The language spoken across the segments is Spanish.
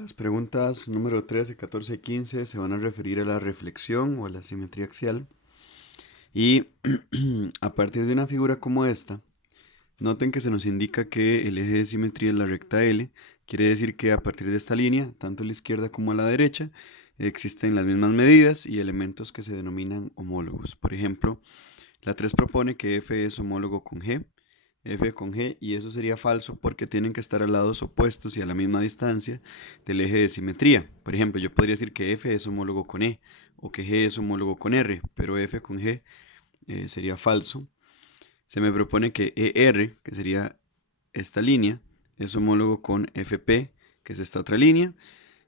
Las preguntas número 13, 14 y 15 se van a referir a la reflexión o a la simetría axial. Y a partir de una figura como esta, noten que se nos indica que el eje de simetría es la recta L. Quiere decir que a partir de esta línea, tanto a la izquierda como a la derecha, existen las mismas medidas y elementos que se denominan homólogos. Por ejemplo, la 3 propone que F es homólogo con G, F con G, y eso sería falso porque tienen que estar a lados opuestos y a la misma distancia del eje de simetría. Por ejemplo, yo podría decir que F es homólogo con E o que G es homólogo con R, pero F con G sería falso. Se me propone que ER, que sería esta línea, es homólogo con FP, que es esta otra línea.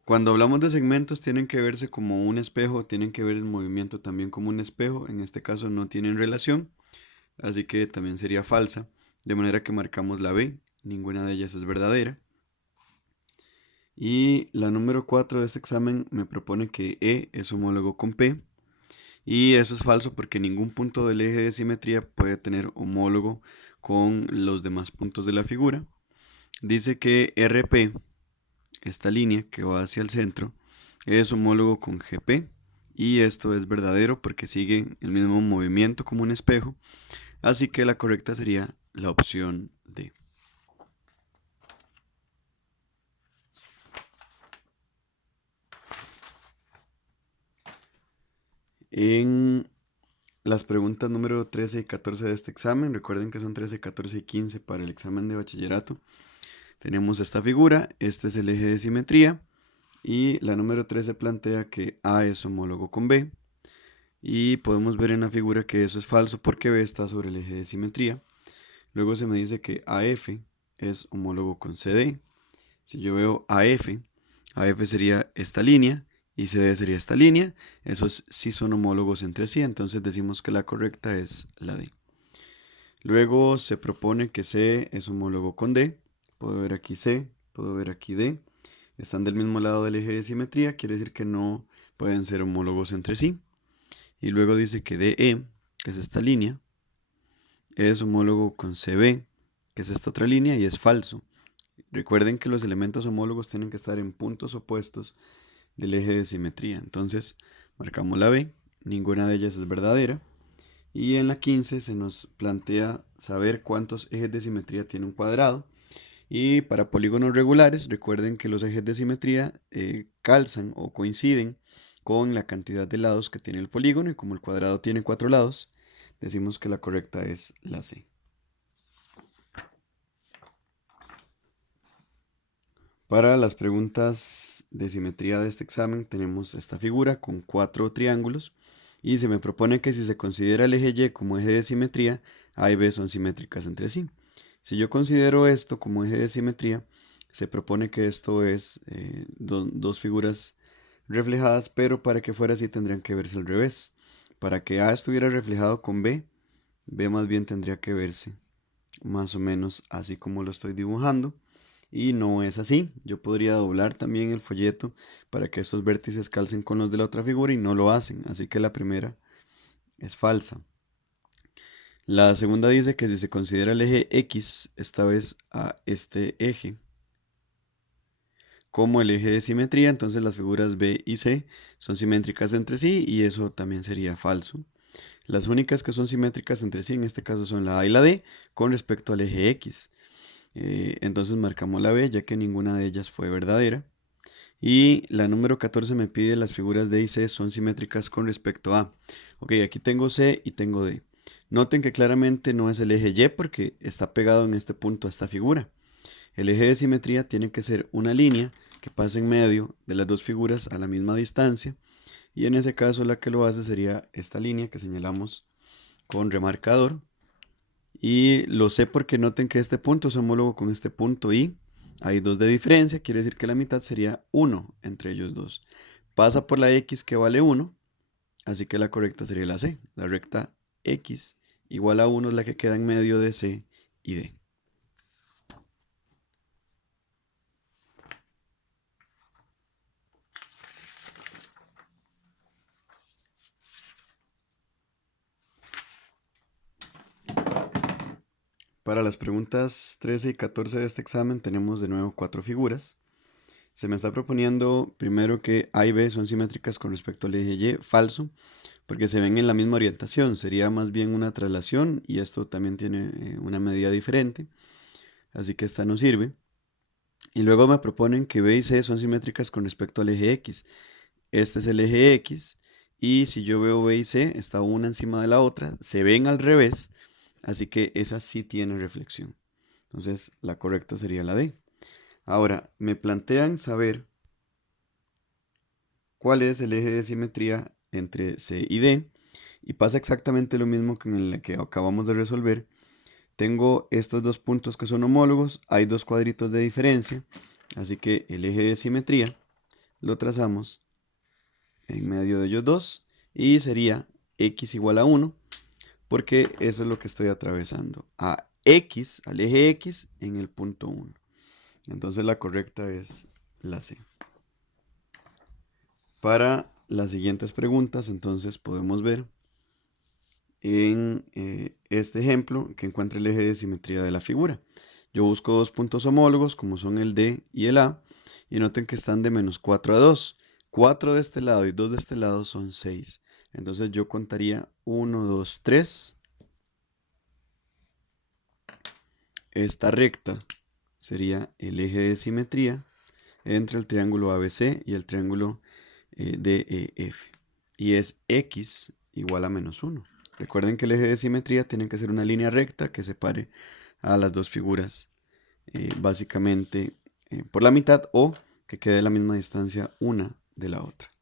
Cuando hablamos de segmentos tienen que verse como un espejo, tienen que ver el movimiento también como un espejo. En este caso no tienen relación, así que también sería falsa. De manera que marcamos la B, ninguna de ellas es verdadera. Y la número 4 de este examen me propone que E es homólogo con P. Y eso es falso porque ningún punto del eje de simetría puede tener homólogo con los demás puntos de la figura. Dice que RP, esta línea que va hacia el centro, es homólogo con GP. Y esto es verdadero porque sigue el mismo movimiento como un espejo. Así que la correcta sería la opción D. En las preguntas número 13 y 14 de este examen, recuerden que son 13, 14 y 15 para el examen de bachillerato. Tenemos esta figura, este es el eje de simetría y la número 13 plantea que A es homólogo con B y podemos ver en la figura que eso es falso porque B está sobre el eje de simetría. Luego se me dice que AF es homólogo con CD. Si yo veo AF sería esta línea y CD sería esta línea. Esos sí son homólogos entre sí, entonces decimos que la correcta es la D. Luego se propone que C es homólogo con D. Puedo ver aquí C, puedo ver aquí D. Están del mismo lado del eje de simetría, quiere decir que no pueden ser homólogos entre sí. Y luego dice que DE, que es esta línea, es homólogo con CB, que es esta otra línea, y es falso. Recuerden que los elementos homólogos tienen que estar en puntos opuestos del eje de simetría. Entonces, marcamos la B, ninguna de ellas es verdadera. Y en la 15 se nos plantea saber cuántos ejes de simetría tiene un cuadrado. Y para polígonos regulares, recuerden que los ejes de simetría calzan o coinciden con la cantidad de lados que tiene el polígono. Y como el cuadrado tiene 4 lados, decimos que la correcta es la C. Para las preguntas de simetría de este examen tenemos esta figura con 4 triángulos y se me propone que si se considera el eje Y como eje de simetría, A y B son simétricas entre sí. Si yo considero esto como eje de simetría, se propone que esto es dos figuras reflejadas, pero para que fuera así tendrían que verse al revés. Para que A estuviera reflejado con B, B más bien tendría que verse más o menos así como lo estoy dibujando. Y no es así. Yo podría doblar también el folleto para que estos vértices calcen con los de la otra figura y no lo hacen. Así que la primera es falsa. La segunda dice que si se considera el eje X, esta vez a este eje, como el eje de simetría, entonces las figuras B y C son simétricas entre sí y eso también sería falso. Las únicas que son simétricas entre sí en este caso son la A y la D con respecto al eje X. Entonces marcamos la B ya que ninguna de ellas fue verdadera. Y la número 14 me pide las figuras D y C son simétricas con respecto a. Ok, aquí tengo C y tengo D. Noten que claramente no es el eje Y porque está pegado en este punto a esta figura. El eje de simetría tiene que ser una línea que pase en medio de las dos figuras a la misma distancia. Y en ese caso la que lo hace sería esta línea que señalamos con remarcador. Y lo sé porque noten que este punto es homólogo con este punto y hay 2 de diferencia, quiere decir que la mitad sería 1 entre ellos dos. Pasa por la X que vale 1, así que la correcta sería la C. La recta X igual a 1 es la que queda en medio de C y D. Para las preguntas 13 y 14 de este examen tenemos de nuevo 4 figuras. Se me está proponiendo primero que A y B son simétricas con respecto al eje Y, falso, porque se ven en la misma orientación, sería más bien una traslación y esto también tiene una medida diferente, así que esta no sirve. Y luego me proponen que B y C son simétricas con respecto al eje X. Este es el eje X y si yo veo B y C, está una encima de la otra, se ven al revés, así que esa sí tiene reflexión. Entonces la correcta sería la D. Ahora, me plantean saber cuál es el eje de simetría entre C y D y pasa exactamente lo mismo que en el que acabamos de resolver. Tengo estos dos puntos que son homólogos, hay dos cuadritos de diferencia, así que el eje de simetría lo trazamos en medio de ellos dos y sería x igual a 1 porque eso es lo que estoy atravesando, a x, al eje x en el punto 1. Entonces la correcta es la C. Para las siguientes preguntas, entonces podemos ver en este ejemplo que encuentra el eje de simetría de la figura. Yo busco dos puntos homólogos como son el D y el A y noten que están de menos 4 a 2. 4 de este lado y 2 de este lado son 6. Entonces yo contaría 1, 2, 3. Esta recta sería el eje de simetría entre el triángulo ABC y el triángulo DEF. Y es X igual a menos 1. Recuerden que el eje de simetría tiene que ser una línea recta que separe a las dos figuras básicamente por la mitad o que quede a la misma distancia una de la otra.